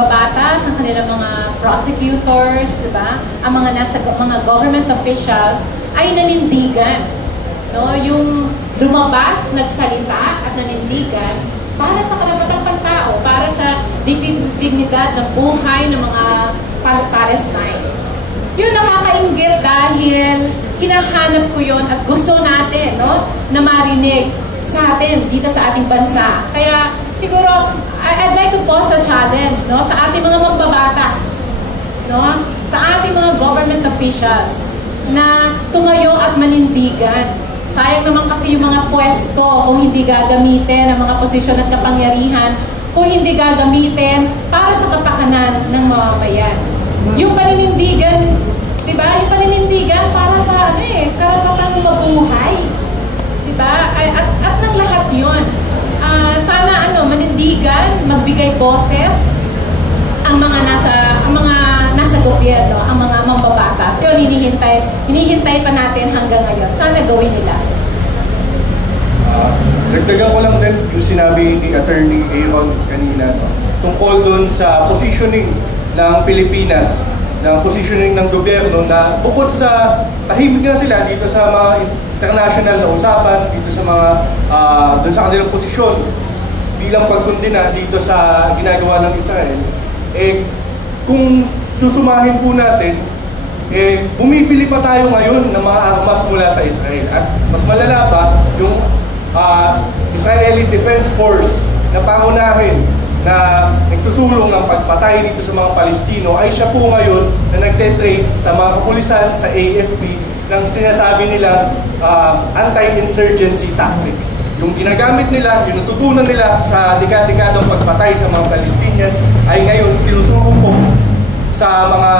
mambabatas, ang kanilang mga prosecutors, di ba? Ang mga government officials ay nanindigan. No? Yung lumabas, nagsalita at nanindigan para sa karapatang pantao, para sa dignidad ng buhay ng mga Palestinians. Yun nakakainggit dahil hinahanap ko yun at gusto natin, no, na marinig sa atin dito sa ating bansa. Kaya siguro, I'd like to pose a challenge, no, sa ating mga mambabatas, no, sa ating mga government officials na tumayo at manindigan. Sayang naman kasi yung mga pwesto kung hindi gagamitin, ang mga posisyon at kapangyarihan kung hindi gagamitin para sa kapakanan ng mamamayan. Yung paninindigan, di ba? Yung paninindigan para sa karapatang mabuhay. Di ba? At ng lahat yun. Sana manindigan, magbigay boses ang mga nasa gobyerno, ang mga mambabatas. Yun, hinihintay pa natin hanggang ngayon. Sana gawin nila. Dagdagan ko lang din yung sinabi ni Attorney Aaron kanina, no? Tungkol dun sa positioning ng Pilipinas, ng positioning ng gobyerno na bukod sa tahimik nga sila dito sa mga international na usapan, dito sa mga dun sa kanilang posisyon bilang pagkundina dito sa ginagawa ng Israel, kung susumahin po natin, bumibili pa tayo ngayon ng mga armas mula sa Israel. At mas malala pa, yung Israeli Defense Force na pangunahin na nagsusulong ng pagpatay dito sa mga Palestino ay siya po ngayon na nagte-trade sa mga kapulisan, sa AFP, ng sinasabi nilang anti-insurgency tactics. Yung ginagamit nila, yung natutunan nila sa dekadang pagpatay sa mga Palestinians ay ngayon tinuturo po sa mga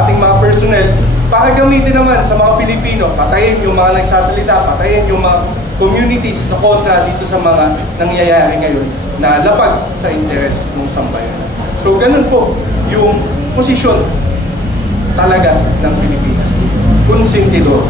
ating mga personnel para gamitin naman sa mga Pilipino, patayin yung mga nagsasalita, patayin yung mga communities na kontra dito sa mga nangyayari ngayon na lapag sa interes ng sambayan. So ganun po yung posisyon talaga ng Pilipinas. Konsentidor.